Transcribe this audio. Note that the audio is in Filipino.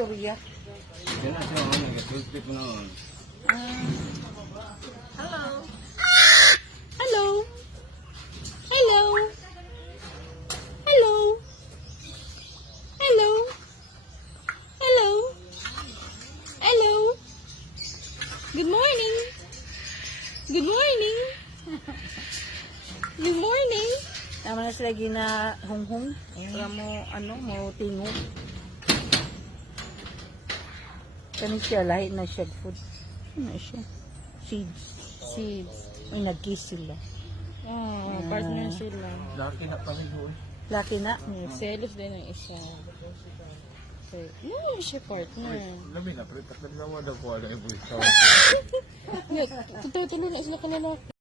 istorya. Yan na siya, nag-trip mo na. Hello. Hello. Hello. Hello. Hello. Hello. Hello. Good morning. Good morning. Good morning. Tama na sila gina hunghung. Para mo tingo. Kani siya, lahi na siya food. Ano siya? Seeds. May nag-kiss sila. Partner sila. Laki na pamigo eh. Laki na. Selos din ang isa. Siya partner. Labi na, pero tatlong nawa daw ko ano yung buwis. Tutulo na sila kanila.